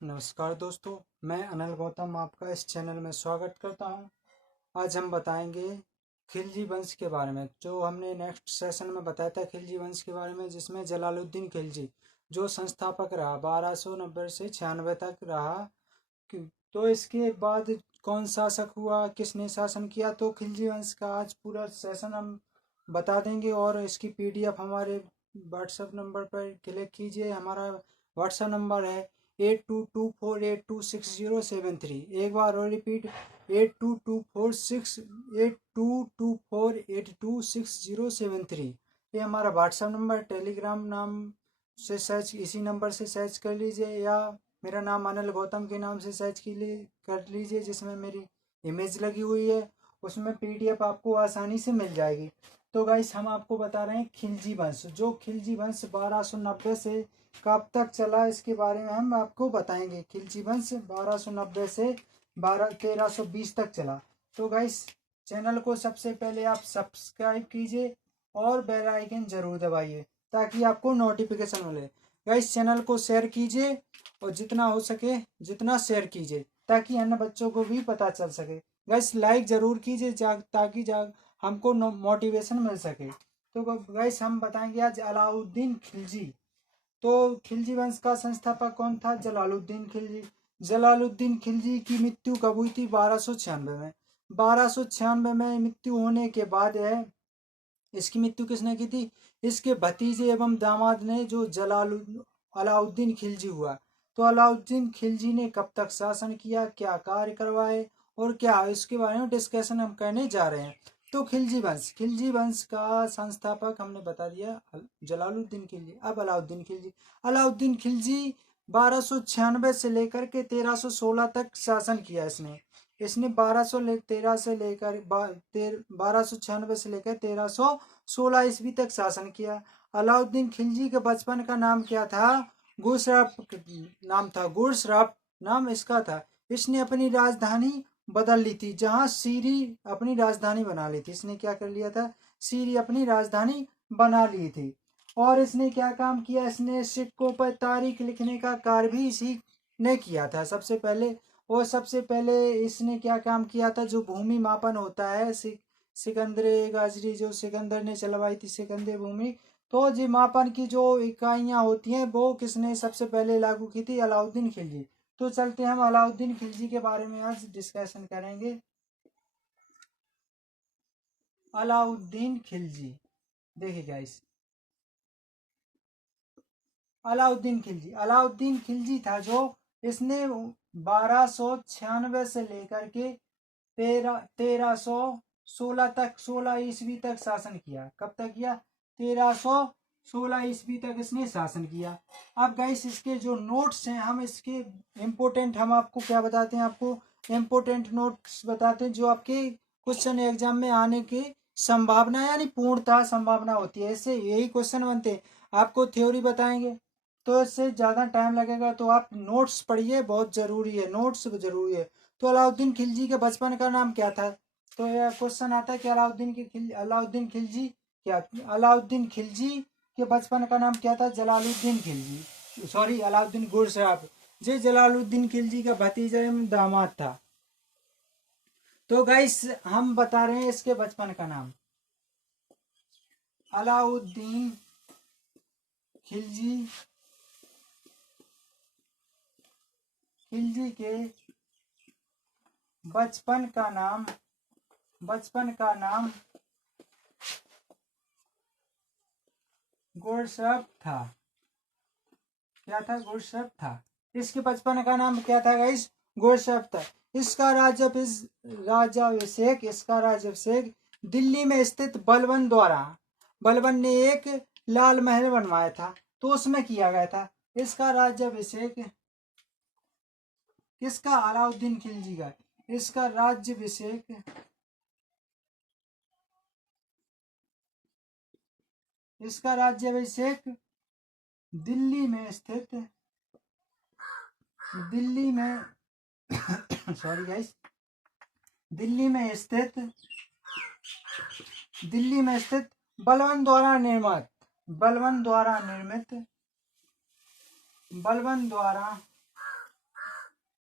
नमस्कार दोस्तों, मैं अनिल गौतम आपका इस चैनल में स्वागत करता हूं। आज हम बताएंगे खिलजी वंश के बारे में, जो हमने नेक्स्ट सेशन में बताया था खिलजी वंश के बारे में, जिसमें जलालुद्दीन खिलजी जो संस्थापक रहा 1290 से 96 तक रहा। तो इसके बाद कौन शासक हुआ, किसने शासन किया, तो खिलजी वंश का आज पूरा सेशन हम बता देंगे। और इसकी पीडीएफ हमारे व्हाट्सएप नंबर पर क्लिक कीजिए। हमारा व्हाट्सएप नंबर है 8224826073। एक बार और रिपीट, 8224826073। ये हमारा व्हाट्सएप नंबर। टेलीग्राम नाम से सर्च, इसी नंबर से सर्च कर लीजिए, या मेरा नाम अनिल गौतम के नाम से सर्च कर लीजिए, जिसमें मेरी इमेज लगी हुई है। उसमें पीडीएफ आपको आसानी से मिल जाएगी। तो गाइस, हम आपको बता रहे हैं खिलजी वंश। जो खिलजी वंश 1290 से कब तक चला, इसके बारे में हम आपको बताएंगे। खिलजी वंश 1290 से 1320 तक चला। तो गाइस, चैनल को सबसे पहले आप सब्सक्राइब कीजिए और बेल आइकन जरूर दबाइए, ताकि आपको नोटिफिकेशन मिले। गाइस, चैनल को शेयर कीजिए, और जितना हो सके जितना शेयर कीजिए, ताकि अन्य बच्चों को भी पता चल सके। गाइस, लाइक जरूर कीजिए, ताकि हमको मोटिवेशन मिल सके। तो गाइस, हम बताएंगे आज अलाउद्दीन खिलजी। तो खिलजी वंश का संस्थापक कौन था? जलालुद्दीन खिलजी। जलालुद्दीन खिलजी की मृत्यु कब हुई थी? 1296 में। 1296 में मृत्यु होने के बाद है, इसकी मृत्यु किसने की थी? इसके भतीजे एवं दामाद ने, जो अलाउद्दीन खिलजी हुआ। तो अलाउद्दीन खिलजी ने कब तक शासन किया, क्या कार्य करवाए, और क्या, इसके बारे में डिस्कशन हम करने जा रहे हैं। तो खिलजी वंश का संस्थापक हमने बता दिया जलालुद्दीन खिलजी। अब अलाउद्दीन खिलजी 1296 से लेकर के 1316 तक शासन किया इसने। इसने 1296 से लेकर 1316 ईस्वी तक शासन किया। अलाउद्दीन खिलजी के बचपन का नाम क्या था? गुरशराफ नाम इसका था। इसने अपनी राजधानी बदल ली थी, जहां सीरी अपनी राजधानी बना ली थी। इसने क्या कर लिया था? सीरी अपनी राजधानी बना ली थी। और इसने क्या काम किया? इसने सिक्कों पर तारीख लिखने का कार्य भी इसी ने किया था सबसे पहले। और सबसे पहले इसने क्या काम किया था? जो भूमि मापन होता है, सिकंदर गाजरी, जो सिकंदर ने चलवाई थी, सिकंदर भूमि। तो जी मापन की जो इकाइयां होती हैं, वो किसने सबसे पहले लागू की थी? अलाउद्दीन खिलजी। तो चलते हैं, हम अलाउद्दीन खिलजी के बारे में आज डिस्कशन करेंगे। अलाउद्दीन खिलजी, देखिए गाइस, अलाउद्दीन खिलजी था, जो इसने 1296 से लेकर के 1316 ईस्वी तक शासन किया। कब तक किया? 1316 ईस्वी तक इसने शासन किया। अब गाइस, इसके जो नोट्स हैं, हम इसके इम्पोर्टेंट, हम आपको क्या बताते हैं? आपको इम्पोर्टेंट नोट्स बताते हैं, जो आपके क्वेश्चन एग्जाम में आने की संभावना, यानी पूर्णतः संभावना होती है। इससे यही क्वेश्चन बनते हैं। आपको थ्योरी बताएंगे तो इससे ज़्यादा टाइम लगेगा, तो आप नोट्स पढ़िए, बहुत ज़रूरी है, नोट्स जरूरी है। तो अलाउद्दीन खिलजी के बचपन का नाम क्या था? तो यह क्वेश्चन आता है कि अलाउद्दीन खिलजी के बचपन का नाम क्या था? जलालुद्दीन खिलजी, सॉरी, अलाउद्दीन गुरशराफ। जे जलालुद्दीन खिलजी का भतीजा एवं दामाद था। तो गाइस, हम बता रहे हैं इसके बचपन का नाम। अलाउद्दीन खिलजी के बचपन का नाम गुरशराफ था। क्या था? गुरशराफ था। इसके बचपन का नाम क्या था गाइस? गुरशराफ था। इसका राज्याभिषेक दिल्ली में स्थित बलबन ने एक लाल महल बनवाया था, तो उसमें किया गया था। इसका राज्याभिषेक किसका? अलाउद्दीन खिलजी का। इसका राज्याभिषेक दिल्ली में सॉरी गाइस, दिल्ली में स्थित बलबन द्वारा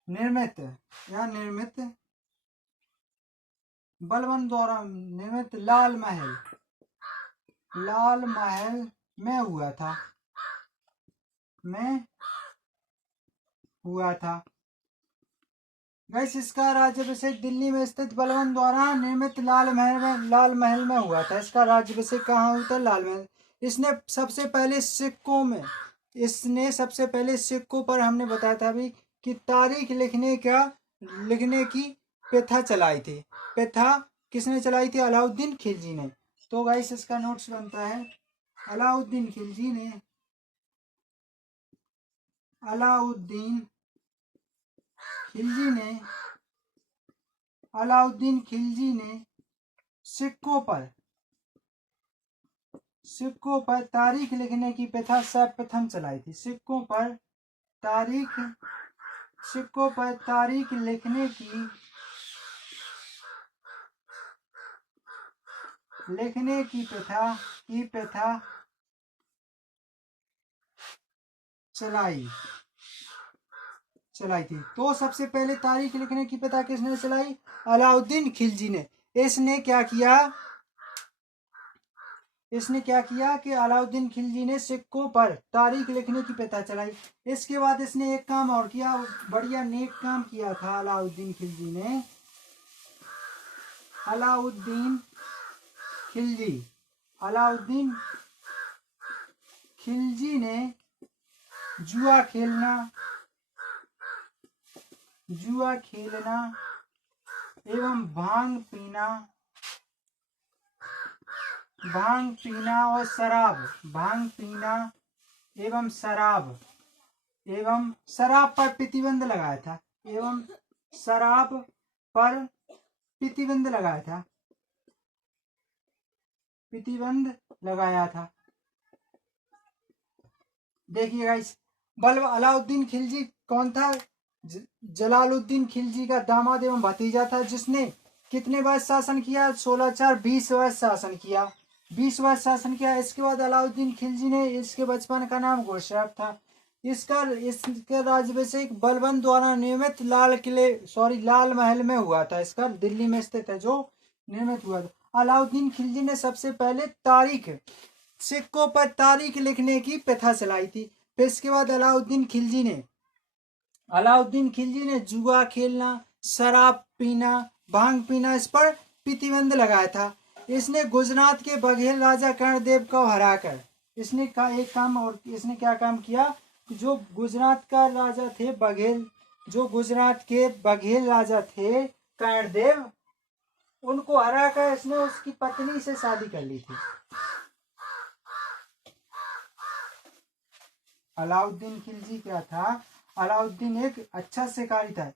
निर्मित या निर्मित बलबन द्वारा निर्मित लाल महल में हुआ था गैस इसका राज्याभिषेक दिल्ली में स्थित बलबन द्वारा निर्मित लाल महल में हुआ था। इसका राज्याभिषेक कहाँ हुआ था? लाल महल। इसने सबसे पहले सिक्कों पर हमने बताया था अभी कि तारीख लिखने की प्रथा चलाई थी। प्रथा किसने चलाई थी? अलाउद्दीन खिलजी ने। तो गाइस इसका नोट्स बनता है अलाउद्दीन खिलजी ने सिक्कों पर तारीख लिखने की प्रथा सर्वप्रथम चलाई थी। सिक्कों पर तारीख लिखने की प्रथा चलाई थी। तो सबसे पहले तारीख लिखने की प्रथा किसने चलाई? अलाउद्दीन खिलजी ने। इसने क्या किया कि अलाउद्दीन खिलजी ने सिक्कों पर तारीख लिखने की प्रथा चलाई। इसके बाद इसने एक काम और किया, बढ़िया नेक काम किया था अलाउद्दीन खिलजी ने। अलाउद्दीन खिलजी ने जुआ खेलना एवं भांग पीना और शराब पर प्रतिबंध लगाया था। देखिए गाइस, अलाउद्दीन खिलजी कौन था? जलालुद्दीन खिलजी का दामाद एवं भतीजा था, जिसने कितने वर्ष शासन किया? 16 वर्ष शासन किया। 20 वर्ष शासन किया। इसके बाद अलाउद्दीन खिलजी ने, इसके बचपन का नाम खुसरो था। इसका राज्याभिषेक बलबन द्वारा निर्मित लाल महल में हुआ था। इसका दिल्ली में स्थित है जो निर्मित हुआ था। अलाउद्दीन खिलजी ने सबसे पहले सिक्कों पर तारीख लिखने की प्रथा चलाई थी। फिर इसके बाद अलाउद्दीन खिलजी ने जुआ खेलना, शराब पीना, भांग पीना, इस पर प्रतिबंध लगाया था। इसने गुजरात के बघेल राजा कर्णदेव को हराकर इसने क्या काम किया? जो गुजरात के बघेल राजा थे कर्णदेव, उनको हराकर इसने उसकी पत्नी से शादी कर ली थी। अलाउद्दीन खिलजी क्या था? अलाउद्दीन एक अच्छा शिकारी था,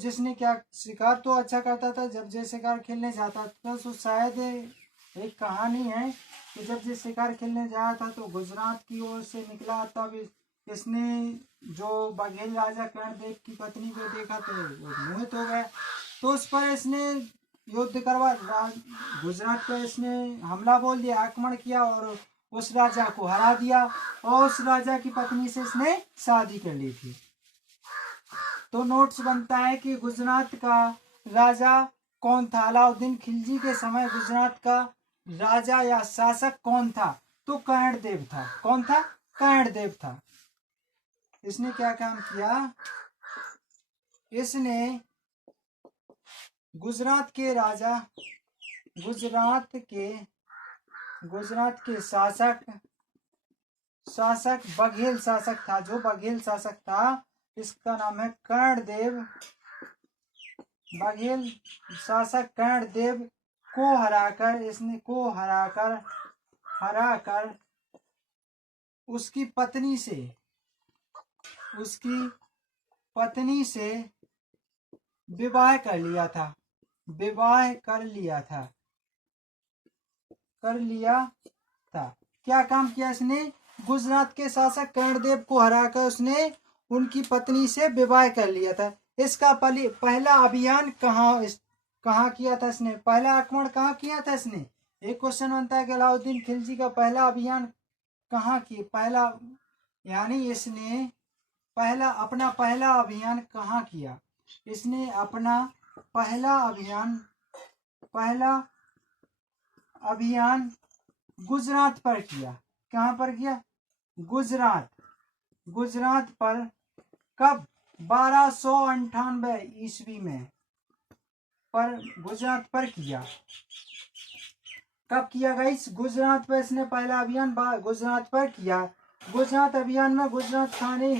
जिसने क्या शिकार तो अच्छा करता था। जब ये शिकार खेलने जाता था तो शायद एक कहानी है कि जब ये शिकार खेलने जाया था तो गुजरात की ओर से निकला, तब इसने जो बघेल राजा कर्णदेव की पत्नी को देखा तो वो मोहित हो गया। तो उस पर इसने युद्ध करवा, गुजरात पर इसने हमला बोल दिया, आक्रमण किया और उस राजा को हरा दिया और उस राजा की पत्नी से इसने शादी कर ली थी। तो नोट्स बनता है कि गुजरात का राजा कौन था? अलाउद्दीन खिलजी के समय गुजरात का राजा या शासक कौन था? तो कर्णदेव था। कौन था? कर्णदेव था। इसने क्या काम किया? इसने गुजरात के शासक बघेल शासक था। जो बघेल शासक था, इसका नाम है कर्णदेव। बघेल शासक कर्णदेव को हराकर उसकी पत्नी से विवाह कर लिया था। क्या काम किया इसने? गुजरात के शासक कर्णदेव को हराकर उसने उनकी पत्नी से विवाह कर लिया था। इसका पहला अभियान कहाँ किया था इसने? पहला आक्रमण कहाँ किया था इसने? एक क्वेश्चन बनता है कि अलाउद्दीन खिलजी का पहला अभियान कहाँ किया? यानी इसने अपना पहला अभियान कहाँ किया? इसने अपना पहला अभियान गुजरात पर किया। कहाँ पर किया? गुजरात पर। कब? 1298 ईस्वी में पर गुजरात पर किया। कब किया गाइस? गुजरात पर इसने पहला अभियान गुजरात पर किया। गुजरात अभियान में गुजरात खान ने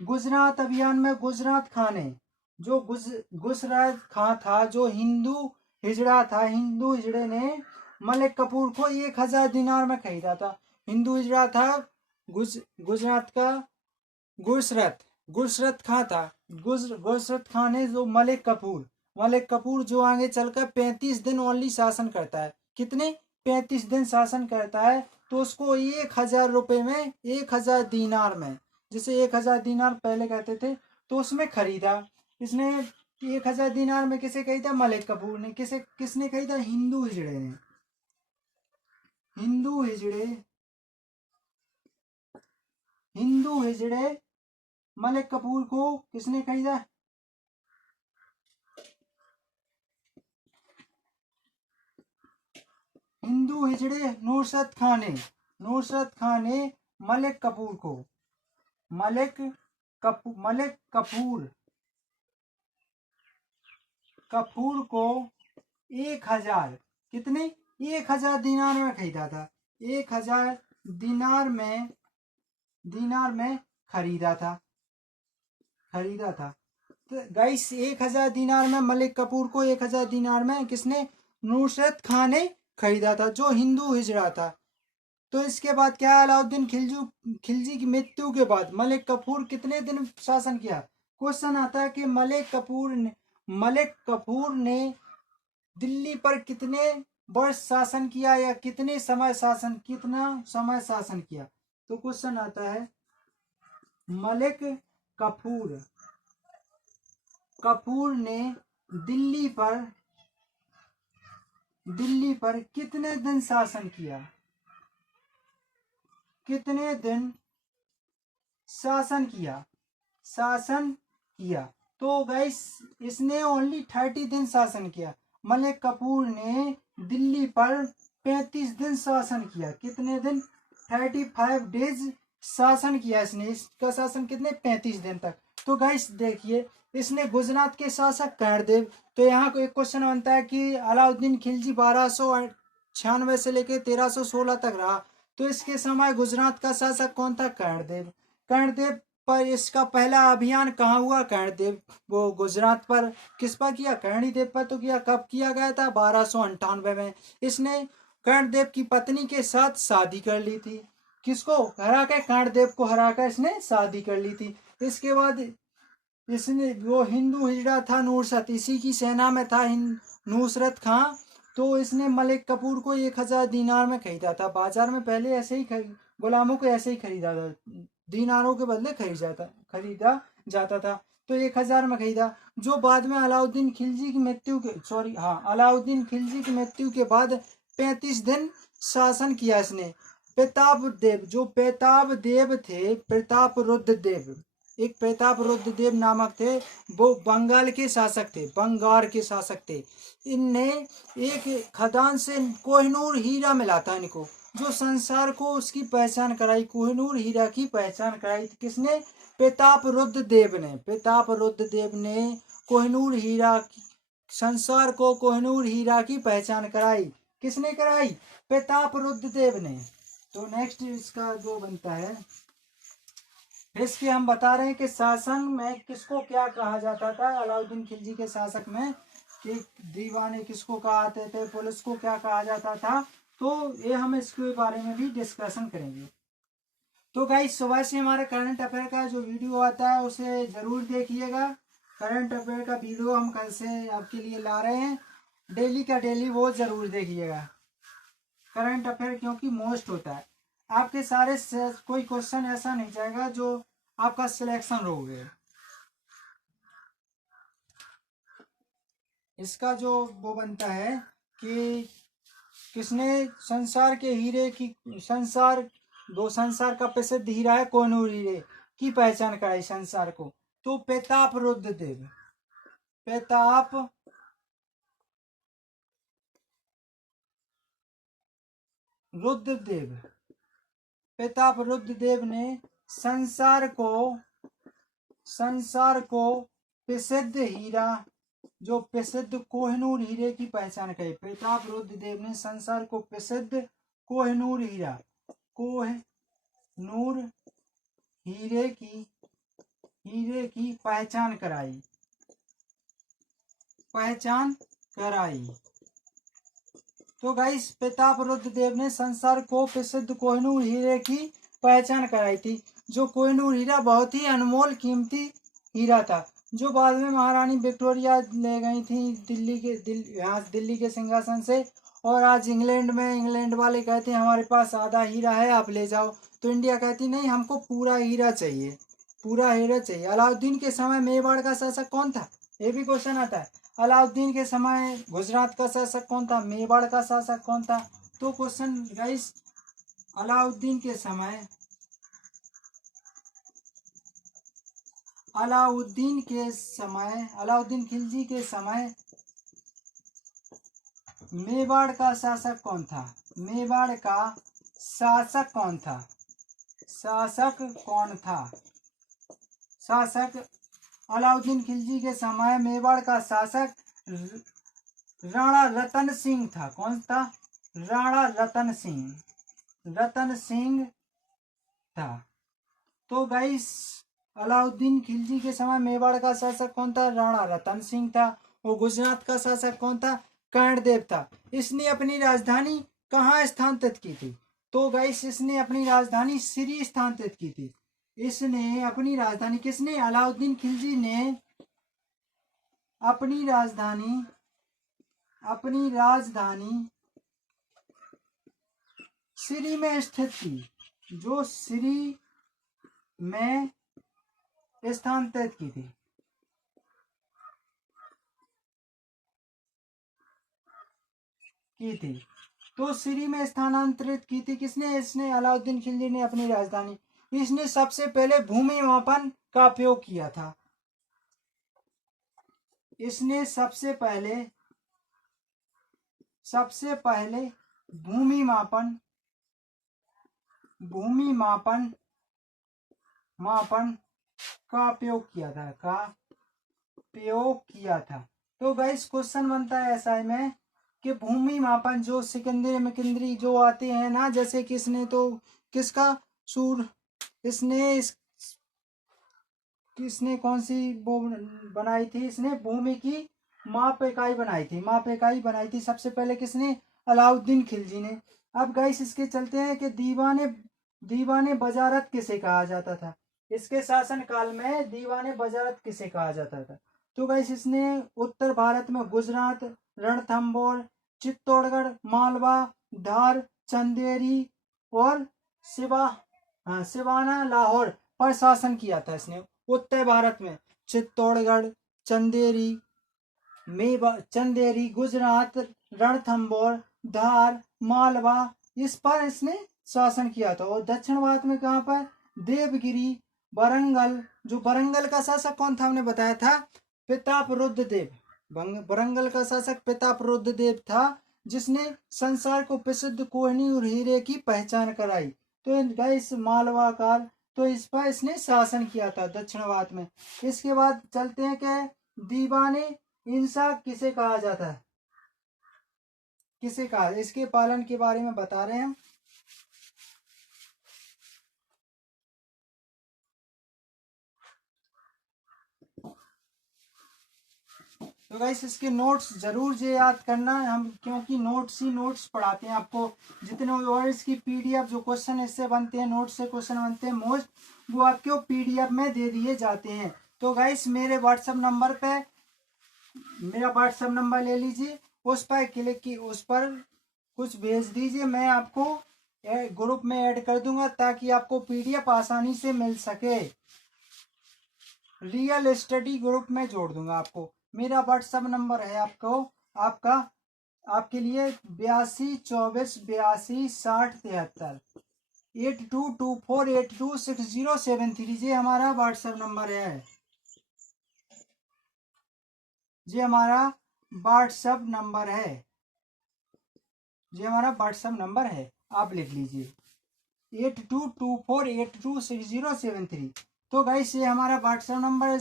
गुजरात अभियान में गुजरात खान ने जो गुजरात खान था, जो हिंदू हिजड़े ने मलिक कफूर को 1000 दिनार में खरीदा था। हिंदू हिजड़ा था गुजरात का गुरशरत खां था। गुरशरत खां ने जो मलिक कपूर जो आगे चलकर 35 दिन ओनली शासन करता है। कितने? 35 दिन शासन करता है। तो उसको 1000 रुपए में, 1000 दीनार में, जिसे 1000 दीनार पहले कहते थे, तो उसमें खरीदा इसने। 1000 दीनार में किसे खरीदा? मलिक कफूर ने। किसने खरीदा? हिंदू हिजड़े ने। हिंदू हिजड़े मलिक कफूर को किसने खरीदा? हिंदू हिजड़े नुसरत खान ने मलिक कपूर को 1000 कितने? 1000 दीनार में खरीदा था। 1000 दीनार में खरीदा था। तो गाइस 1000 दीनार में मलिक कपूर को 1000 दीनार में किसने? नुसरत खान ने खरीदा था, जो हिंदू हिजड़ा था। तो इसके बाद क्या? अलाउद्दीन खिलजी की मृत्यु के बाद मलिक कफूर कितने दिन शासन किया? क्वेश्चन आता है कि मलिक कफूर ने दिल्ली पर कितने वर्ष शासन किया, या कितना समय शासन किया? तो क्वेश्चन आता है मलिक कपूर ने दिल्ली पर कितने दिन शासन किया? तो गाइस इसने ओनली 30 दिन शासन किया। मलिक कपूर ने दिल्ली पर 35 दिन शासन किया। कितने दिन? 35 डेज शासन किया इसने। इसका शासन कितने? 35 दिन तक। तो गाइस देखिए, इसने गुजरात के शासक कर्णदेव। तो यहाँ को एक क्वेश्चन बनता है कि अलाउद्दीन खिलजी 1296 से लेकर 1316 तक रहा, तो इसके समय गुजरात का शासक कौन था? कर्णदेव पर इसका पहला अभियान कहाँ हुआ? कर्णदेव वो गुजरात पर किस पर किया? कर्णदेव पर तो किया। कब किया गया था? 1298 में। इसने कर्णदेव की पत्नी के साथ शादी कर ली थी। किसको हरा कर? कर्णदेव को हराकर इसने शादी कर ली थी। इसके बाद इसने वो हिंदू हिजड़ा था नुसरत, इसी की सेना में था नुसरत खां। तो इसने मलिक कफूर को 1000 दीनार में खरीदा था। बाजार में पहले ऐसे ही गुलामों को ऐसे ही खरीदा था, दीनारों के बदले खरीदा जाता था। तो 1000 में खरीदा, जो बाद में अलाउद्दीन खिलजी की मृत्यु के बाद 35 दिन शासन किया इसने। प्रताप रुद्र देव नामक थे, वो बंगाल के शासक थे। इनने एक खदान से कोहिनूर हीरा मिला था इनको, जो संसार को उसकी पहचान कराई। कोहिनूर हीरा की पहचान कराई किसने? प्रताप रुद्र देव ने कोहिनूर हीरा, संसार को कोहिनूर हीरा की पहचान कराई। किसने कराई? प्रताप रुद्र देव ने। तो नेक्स्ट इसका जो बनता है, इसके हम बता रहे हैं कि शासन में किसको क्या कहा जाता था। अलाउद्दीन खिलजी के शासक में कि दीवाने किसको कहते थे, पुलिस को क्या कहा जाता था। तो ये हम इसके बारे में भी डिस्कशन करेंगे। तो गाइस सुबह से हमारे करंट अफेयर का जो वीडियो आता है उसे जरूर देखिएगा। करंट अफेयर का वीडियो हम कल से आपके लिए ला रहे हैं, डेली का डेली वो जरूर देखिएगा। करंट अफेयर क्योंकि मोस्ट होता है, आपके सारे कोई क्वेश्चन ऐसा नहीं जाएगा जो आपका सिलेक्शन हो गया। इसका जो वो बनता है कि किसने संसार दो संसार का प्रसिद्ध हीरा है कोहिनूर हीरे की पहचान कराई संसार को। तो प्रताप रुद्रदेव, प्रताप रुद्रदेव, प्रताप रुद्रदेव ने संसार को प्रसिद्ध हीरा, जो प्रसिद्ध कोहिनूर हीरे की पहचान करी। प्रताप रुद्रदेव ने संसार को प्रसिद्ध कोहिनूर हीरा, कोहिनूर हीरे की पहचान कराई। तो गाइस प्रताप रुद्रदेव ने संसार को प्रसिद्ध कोहिनूर हीरे की पहचान कराई थी। जो कोहिनूर हीरा बहुत ही अनमोल कीमती हीरा था, जो बाद में महारानी विक्टोरिया ले गई थी दिल्ली के सिंहासन से। और आज इंग्लैंड वाले कहते हैं हमारे पास आधा हीरा है, आप ले जाओ। तो इंडिया कहती नहीं, हमको पूरा हीरा चाहिए, पूरा हीरा चाहिए। अलाउद्दीन के समय मेवाड़ का शासक कौन था, ये भी क्वेश्चन आता है। अलाउद्दीन के समय गुजरात का शासक कौन था, मेवाड़ का शासक कौन था। तो क्वेश्चन गाइस, अलाउद्दीन खिलजी के समय मेवाड़ का शासक कौन था, मेवाड़ का शासक कौन था, शासक अलाउद्दीन खिलजी के समय मेवाड़ का शासक राणा रतन सिंह था। कौन था, राणा रतन सिंह था। तो गाइस अलाउद्दीन खिलजी के समय मेवाड़ का शासक कौन था, राणा रतन सिंह था। वो गुजरात का शासक कौन था, कर्णदेव था। इसने अपनी राजधानी कहाँ स्थानांतरित की थी, तो गाइस इसने अपनी राजधानी सिरी स्थानांतरित की थी। इसने अपनी राजधानी, किसने, अलाउद्दीन खिलजी ने अपनी राजधानी सिरी में स्थित थी, जो सिरी में स्थानांतरित की थी। तो सिरी में स्थानांतरित की थी किसने, इसने अलाउद्दीन खिलजी ने अपनी राजधानी। इसने सबसे पहले भूमि मापन का उपयोग किया था। इसने सबसे पहले भूमि मापन का उपयोग किया था। तो गाइस क्वेश्चन बनता है एसआई में कि भूमि मापन, जो सिकंदरी मिकंदरी जो आते हैं ना, जैसे किसने, तो किसका सूर, किसने कौन सी वो बनाई थी, इसने भूमि की माप इकाई बनाई थी सबसे पहले किसने, अलाउद्दीन खिलजी ने। अब गाइस इसके चलते हैं कि दीवाने वजारत किसे कहा जाता था, इसके शासन काल में दीवाने वजारत किसे कहा जाता था। तो गाइस इसने उत्तर भारत में गुजरात, रणथंबोर, चित्तौड़गढ़, मालवा, धार, चंदेरी और सिवाना, लाहौर पर शासन किया था इसने। उत्तर भारत में चित्तौड़गढ़, चंदेरी, गुजरात, रणथंबोर, धार, मालवा, इस पर इसने शासन किया था। और दक्षिण भारत में कहाँ पर, देवगिरी, वरंगल, जो वरंगल का शासक कौन था, हमने बताया था प्रताप रुद्रदेव। वरंगल का शासक प्रताप रुद्रदेव था, जिसने संसार को प्रसिद्ध कोहिनूर हीरे की पहचान कराई। तो गाइस मालवा काल, तो इस पर इसने शासन किया था दक्षिण भारत में। इसके बाद चलते हैं कि दीवाने इंसाफ किसे कहा जाता है, इसके पालन के बारे में बता रहे हैं हम। तो गाइस इसके नोट्स जरूर से याद करना हम, क्योंकि नोट्स पढ़ाते हैं आपको। जितने और इसकी पीडीएफ जो क्वेश्चन इससे बनते हैं, नोट से क्वेश्चन बनते हैं मोस्ट, वो आपको पीडीएफ में दे दिए जाते हैं। तो गाइस मेरे व्हाट्सएप नंबर पे, मेरा व्हाट्सएप नंबर ले लीजिए, उस पर क्लिक की, उस पर कुछ भेज दीजिए, मैं आपको ग्रुप में ऐड कर दूंगा ताकि आपको पीडीएफ आसानी से मिल सके। रियल स्टडी ग्रुप में जोड़ दूंगा आपको। मेरा व्हाट्सएप नंबर है आपके लिए 82 24 82 60 73। 8224826073 ये हमारा व्हाट्सएप नंबर है। ये हमारा व्हाट्सएप नंबर है। ये हमारा व्हाट्सएप नंबर है, आप लिख लीजिए 8224826073। तो गाइस ये हमारा व्हाट्सएप नंबर है,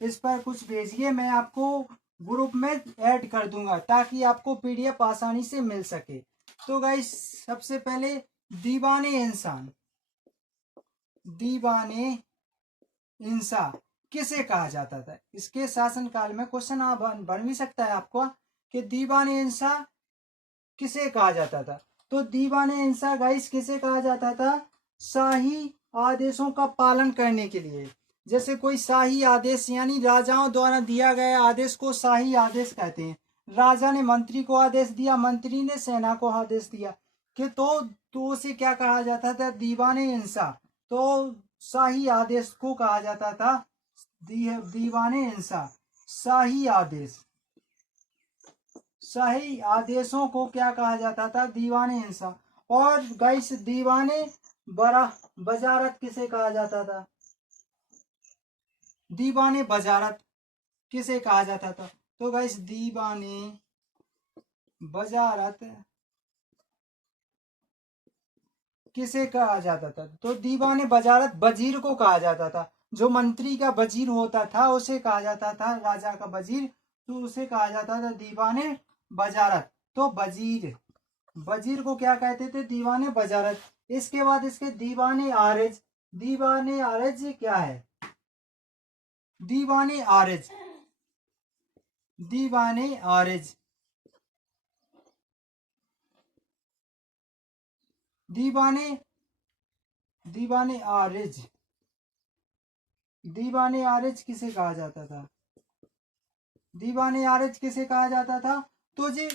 इस पर कुछ भेजिए, मैं आपको ग्रुप में ऐड कर दूंगा ताकि आपको पीडीएफ आसानी से मिल सके। तो गाइस सबसे पहले दीवाने इंसान, दीवाने इंसान किसे कहा जाता था? इसके शासनकाल में क्वेश्चन बन भी सकता है आपको कि दीवाने इंसान किसे कहा जाता था। तो दीवाने इंसान गाइस किसे कहा जाता था? शाही आदेशों का पालन करने के लिए। जैसे कोई शाही आदेश यानी राजाओं द्वारा दिया गया आदेश को शाही आदेश कहते हैं। राजा ने मंत्री को आदेश दिया, मंत्री ने सेना को आदेश दिया कि तो उसे क्या कहा जाता था? दीवाने इंसान। तो शाही आदेश को कहा जाता था दीवाने इंसान। शाही आदेश, शाही आदेशों को क्या कहा जाता था? दीवाने इंसान। और गाइस दीवाने बजारत किसे कहा जाता था? दीवाने बजारत किसे कहा जाता था? तो गाइस दीवाने बजारत किसे कहा जाता था? तो दीवाने बजारत वजीर को कहा जाता था। जो मंत्री का वजीर होता था उसे कहा जाता था, राजा का वजीर, तो उसे कहा जाता था दीवाने बजारत। तो वजीर, वजीर को क्या कहते थे? दीवाने बजारत। इसके बाद इसके दीवाने आरिज। दीवाने आरिज क्या है? दीवाने आरिज, दीवाने आरिज, दीवाने दीवाने आरिज, दीवाने आरिज किसे कहा जाता था? दीवाने आरिज किसे कहा जाता था? तो जी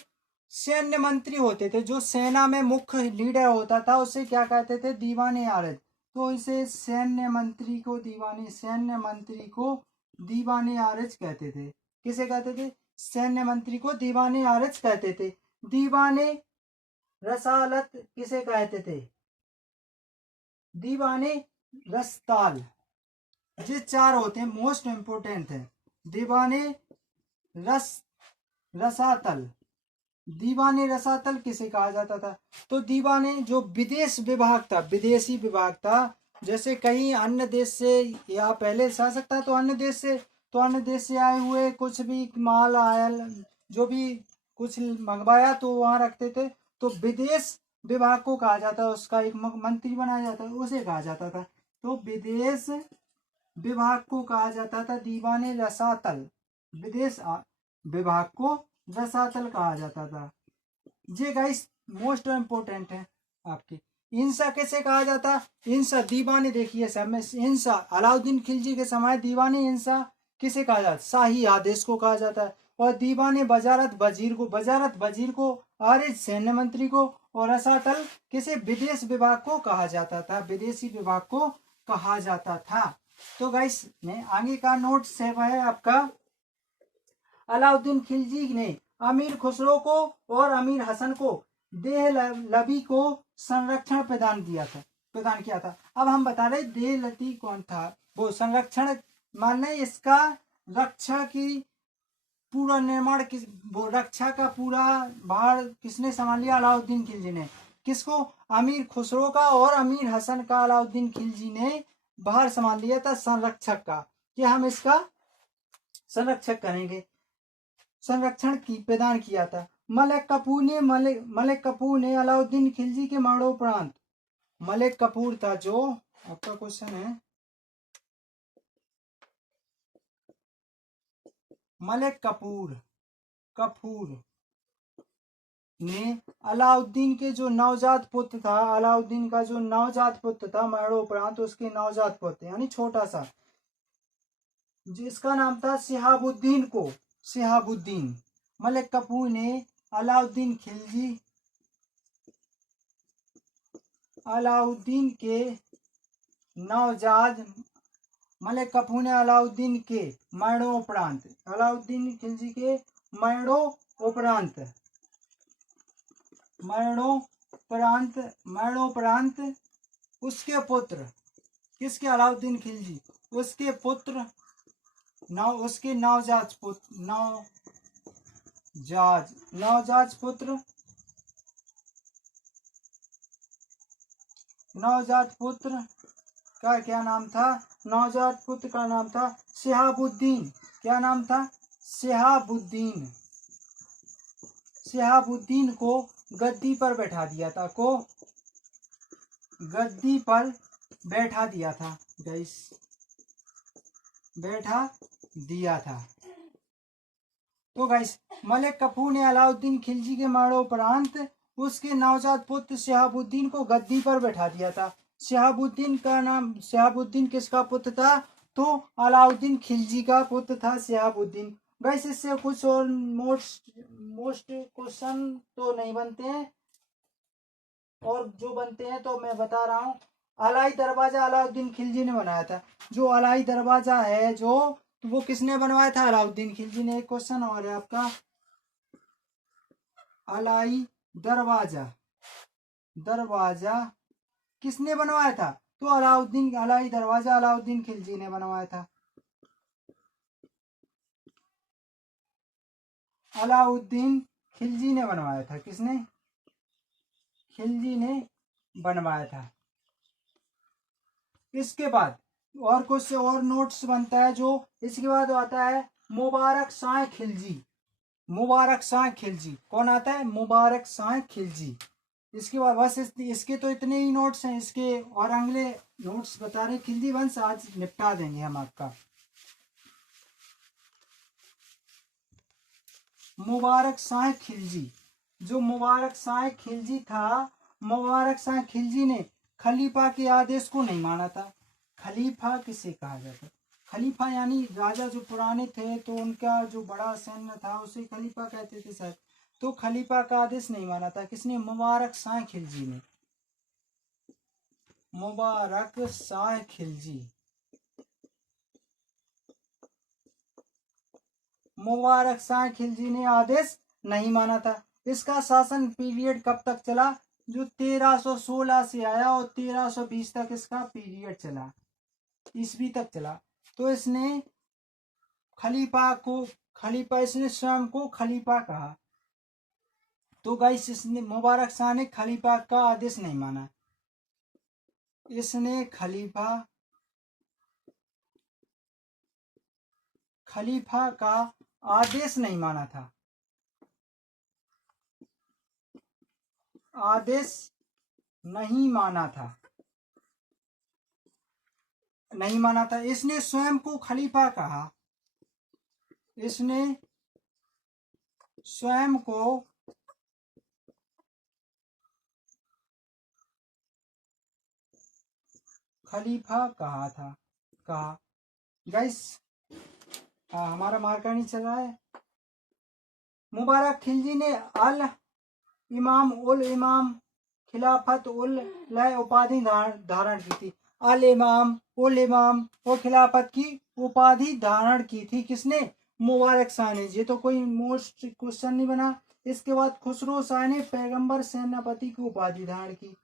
सैन्य मंत्री होते थे, जो सेना में मुख्य लीडर होता था उसे क्या कहते थे? दीवाने आरिज। तो इसे सैन्य मंत्री को दीवाने आरिज कहते थे। किसे कहते थे? सैन्य मंत्री को दीवाने आरिज कहते थे। दीवाने रसालत किसे कहते थे? दीवाने रसताल। ये चार होते हैं, मोस्ट इंपोर्टेंट है। दीवाने रसातल, दीवाने रसातल किसे कहा जाता था? तो दीवाने जो विदेश विभाग था, विदेशी विभाग था, जैसे कहीं अन्य देश से या पहले से आ सकता तो अन्य देश से, तो अन्य देश से आए हुए कुछ भी माल आया, जो भी कुछ मंगवाया तो वहां रखते थे, तो विदेश विभाग को कहा जाता, उसका एक मंत्री बनाया जाता, उसे कहा जाता था। तो विदेश विभाग को कहा जाता था दीवाने रसातल। विदेश विभाग को रसातल कहा जाता था। ये गाइस मोस्ट इंपोर्टेंट है आपके। इंसा कैसे कहा जाता? इंसा दीवाने, देखिए सब में इंसा अलाउद्दीन खिलजी के समय दीवाने इंसा किसे कहा जाता? शाही आदेश को कहा जाता है। और दीवाने बजारत वजीर को, आरिज सैन्य मंत्री को, और रसातल किसे? विदेश विभाग को कहा जाता था, विदेशी विभाग को कहा जाता था। तो गाइस आगे का नोट सेव है आपका। अलाउद्दीन खिलजी ने अमीर खुसरो को और अमीर हसन को देहलवी को संरक्षण प्रदान किया था। अब हम बता रहे देहलवी कौन था? वो संरक्षण माने इसका रक्षा की पूरा निर्माण वो रक्षा का पूरा भार किसने संभाल लिया? अलाउद्दीन खिलजी ने। किसको? अमीर खुसरो का और अमीर हसन का अलाउद्दीन खिलजी ने भार संभाल लिया था संरक्षक का, कि हम इसका संरक्षक करेंगे, संरक्षण की प्रदान किया था। मलिक कपूर ने अलाउद्दीन खिलजी के मरणोपरांत, मलिक कपूर था जो आपका क्वेश्चन है, मलिक कपूर ने अलाउद्दीन के जो नवजात पुत्र था, अलाउद्दीन का जो नवजात पुत्र था मरणोपरांत, उसके नवजात पुत्र यानी छोटा सा, जिसका नाम था शिहाबुद्दीन, मलिक कपूर ने अलाउद्दीन के नवजात, मलिक कपूर ने अलाउद्दीन के मरणोपरांत, अलाउद्दीन खिलजी के मरणोपरांत उसके पुत्र, किसके? अलाउद्दीन खिलजी, उसके पुत्र उसके नवजात पुत्र, नवजात पुत्र, नवजात पुत्र का क्या नाम था? नवजात पुत्र का नाम था शिहाबुद्दीन। क्या नाम था? शिहाबुद्दीन। शिहाबुद्दीन को गद्दी पर बैठा दिया था, गद्दी पर बैठा दिया था गाइस, बैठा दिया था। तो गाइस मलिक काफूर ने अलाउद्दीन खिलजी के मरणोपरांत उसके नवजात पुत्र शिहाबुद्दीन को गद्दी पर बैठा दिया था। शिहाबुद्दीन किसका पुत्र था? तो अलाउद्दीन खिलजी का पुत्र था शिहाबुद्दीन। गाइस इससे कुछ और मोस्ट क्वेश्चन तो नहीं बनते हैं, और जो बनते हैं तो मैं बता रहा हूँ। अलाई दरवाजा अलाउद्दीन खिलजी ने बनाया था। जो अलाई दरवाजा है जो, तो वो किसने बनवाया था? अलाउद्दीन खिलजी ने। एक क्वेश्चन और है आपका, अलाई दरवाजा किसने बनवाया था? तो अलाई दरवाजा अलाउद्दीन खिलजी ने बनवाया था। अलाउद्दीन खिलजी ने बनवाया था। किसने? खिलजी ने बनवाया था। इसके बाद और कुछ और नोट्स बनता है। जो इसके बाद आता है मुबारक शाह खिलजी। मुबारक शाह खिलजी कौन आता है? मुबारक शाह खिलजी। इसके बाद बस इसके तो इतने ही नोट्स हैं। इसके और अगले नोट्स बता रहे। खिलजी वंश आज निपटा देंगे हम आपका। मुबारक शाह खिलजी, जो मुबारक शाह खिलजी था, मुबारक शाह खिलजी ने खलीफा के आदेश को नहीं माना था। खलीफा किसे कहा जाता? खलीफा यानी राजा जो पुराने थे तो उनका जो बड़ा सैन्य था उसे खलीफा कहते थे शायद। तो खलीफा का आदेश नहीं माना था। किसने? मुबारक शाह खिलजी ने। मुबारक शाह खिलजी, मुबारक शाह खिलजी ने आदेश नहीं माना था। इसका शासन पीरियड कब तक चला? जो 1316 से आया और 1320 तक इसका पीरियड चला, ईस्वी तक चला। तो इसने इसने स्वयं को खलीफा कहा। तो गाइस इसने मुबारक शाह ने खलीफा का आदेश नहीं माना। इसने खलीफा का आदेश नहीं माना था। आदेश नहीं माना था। इसने स्वयं को खलीफा कहा। इसने स्वयं को खलीफा कहा गाइस। हमारा मार्कर नहीं चल रहा है। मुबारक खिलजी ने अल इमाम उल इमाम खिलाफत उल लय उपाधि धारण की थी। अल इमाम उल इमाम और खिलाफत की उपाधि धारण की थी। किसने? मुबारक शाह ने। ये तो कोई मोस्ट क्वेश्चन नहीं बना। इसके बाद खुसरो शाह ने पैगंबर सेनापति की उपाधि धारण की।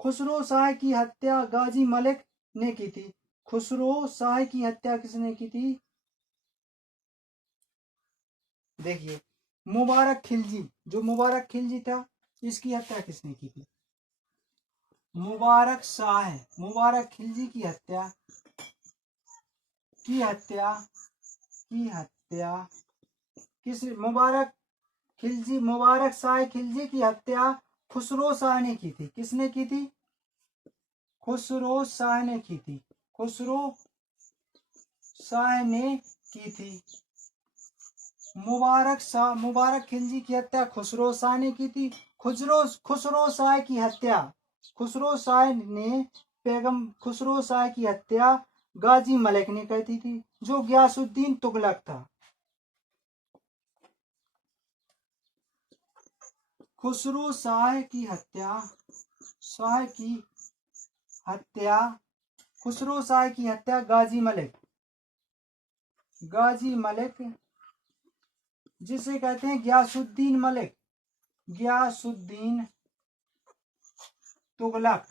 खुसरो शाह की हत्या गाजी मलिक ने की थी। खुसरो शाह की हत्या किसने की थी? देखिए मुबारक खिलजी, जो मुबारक खिलजी था इसकी हत्या किसने की थी? मुबारक खिलजी की हत्या किस? मुबारक शाह खिलजी की हत्या खुसरो शाह ने की थी। किसने की थी? खुसरो शाह ने की थी। खुसरो शाह ने की थी। मुबारक खिलजी की हत्या खुसरो शाह ने की थी। खुसरो शाह की हत्या खुसरो शाह की हत्या गाजी मलिक ने की थी, जो गयासुद्दीन तुगलक था। खुसरो शाह की हत्या गाजी मलिक जिसे कहते हैं गयासुद्दीन तुगलक,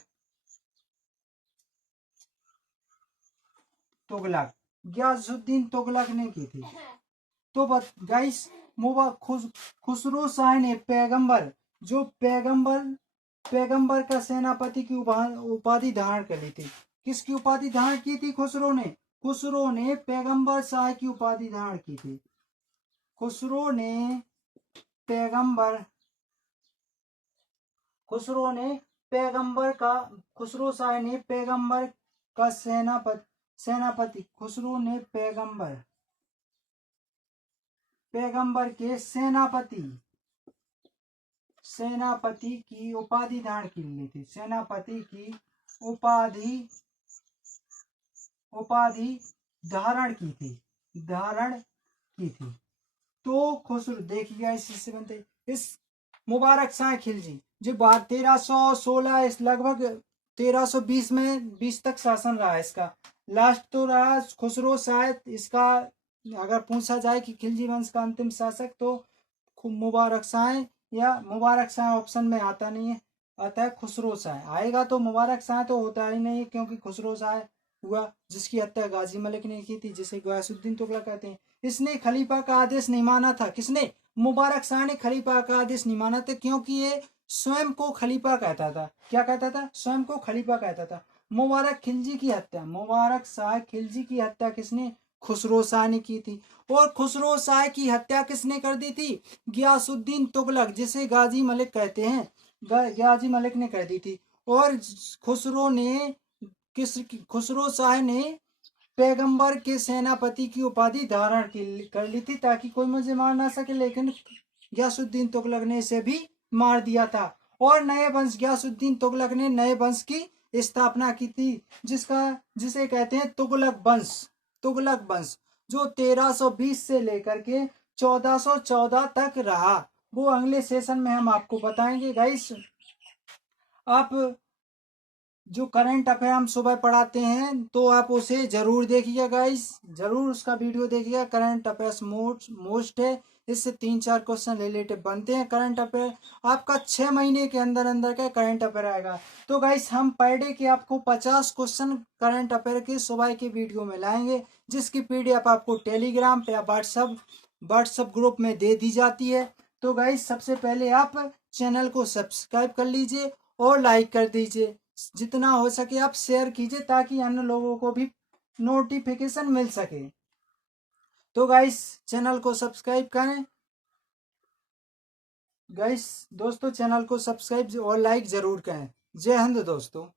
तुगलक गयासुद्दीन तुगलक ने की थी। तो गाइस खुसरो शाह ने पैगंबर, जो पैगंबर का सेनापति की उपाधि धारण कर ली थी। किसकी उपाधि धारण की थी खुसरो ने? खुसरो ने पैगंबर शाह की उपाधि धारण की थी। खुसरो ने पैगंबर, खुसरो शाह ने पैगंबर का सेनापति खुसरो ने पैगंबर के सेनापति की उपाधि धारण की ली थी। सेनापति की उपाधि धारण की थी। तो खुसरो देखिएगा इससे बनते इस मुबारक शाह खिलजी जो 1316 इस लगभग 1320 में 20 तक शासन रहा है इसका। लास्ट तो रहा खुसरो शाह। इसका अगर पूछा जाए कि खिलजी वंश का अंतिम शासक तो मुबारक शाह, या मुबारक शाह ऑप्शन में आता नहीं है, आता है खुसरो शाह। आएगा तो मुबारक शाह तो होता ही नहीं है, क्योंकि खुसरो शाह हुआ जिसकी हत्या गाजी मलिक ने की थी, जिसे गयासुद्दीन तुगलक कहते हैं। इसने खलीफा का आदेश नहीं माना था। किसने? मुबारक शाह ने खलीफा का आदेश नहीं माना था, क्योंकि ये स्वयं को खलीफा कहता था। क्या कहता था? स्वयं को खलीफा कहता था। मुबारक शाह खिलजी की हत्या किसने? खुसरो शाह ने की थी। और खुसरो शाह की हत्या किसने कर दी थी? गयासुद्दीन तुगलक, जिसे गाजी मलिक कहते हैं, गाजी मलिक ने कर दी थी। और खुसरो शाह ने पैगंबर के सेनापति की उपाधि धारण कर ली थी, ताकि कोई मुझे मार ना सके। लेकिन गयासुद्दीन तुगलक ने इसे भी मार दिया था। और गयासुद्दीन तुगलक ने नए वंश की स्थापना की थी, जिसे कहते हैं तुगलक वंश, जो 1320 से लेकर के 1414 तक रहा। वो अगले सेशन में हम आपको बताएंगे गाइस। आप जो करंट अफेयर हम सुबह पढ़ाते हैं तो आप उसे जरूर देखिएगा गाइस, जरूर उसका वीडियो देखिएगा। करंट अफेयर्स मोस्ट है, इससे 3-4 क्वेश्चन रिलेटेड बनते हैं। करंट अफेयर आपका 6 महीने के अंदर अंदर का करंट अफेयर आएगा। तो गाइस हम पर डे के आपको 50 क्वेश्चन करंट अफेयर के सुबह के वीडियो में लाएंगे, जिसकी PDF आपको टेलीग्राम पे या व्हाट्सएप ग्रुप में दे दी जाती है। तो गाइस सबसे पहले आप चैनल को सब्सक्राइब कर लीजिए और लाइक कर दीजिए। जितना हो सके आप शेयर कीजिए, ताकि अन्य लोगों को भी नोटिफिकेशन मिल सके। तो गाइस चैनल को सब्सक्राइब करें गाइस, दोस्तों चैनल को सब्सक्राइब और लाइक जरूर करें। जय हिंद दोस्तों।